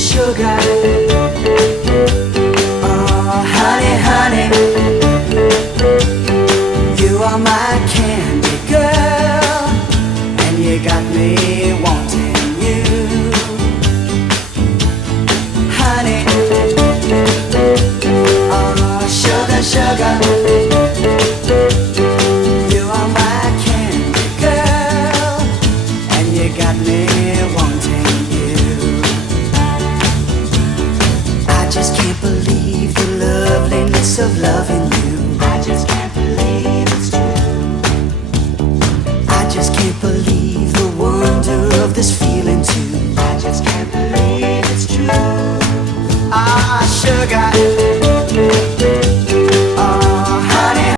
sugar. Oh, honey, honey, you are my candy girl, and you got me wanting you. Honey, oh, sugar, sugar, you are my candy girl, and you got me wanting you. I just can't believe the loveliness of loving you. I just can't believe it's true. I just can't believe